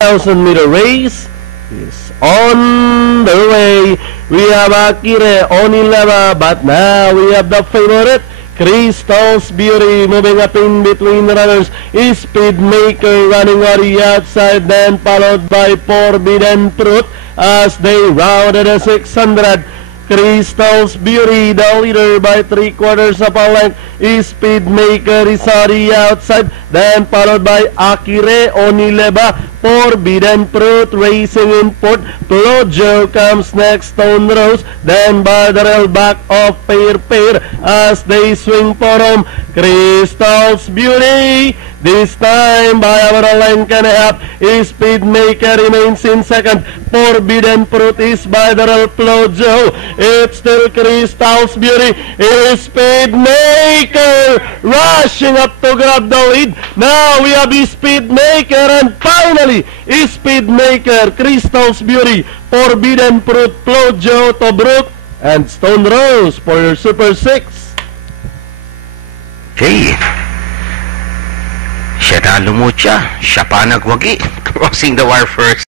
1,000-meter race is on the way. We have Akire Onileva, but now we have the favorite, Crystal's Beauty, moving up in between the runners is Speedmaker running on the outside, then followed by Forbidden Fruit as they rounded the 600. Crystal's Beauty, the leader by 3/4 of a length, is Speedmaker is on the outside, then followed by Akire Onileva. Forbidden Fruit racing in fourth. Plojo comes next, Stone Rose, then Bardarel back off pair as they swing for home. Crystal's Beauty, this time by about a length and a half, is Speedmaker remains in second. Forbidden Fruit is Bardarel. Plojo, it's still Crystal's Beauty, is Speedmaker rushing up to grab the lead. Now we have Speedmaker, and finally is Speedmaker, Crystal's Beauty, Forbidden Fruit, Plojo, Tobruk, and Stone Rose for your Super 6. Hey, siya na lumutya, siya pa nagwagi, crossing the wire first.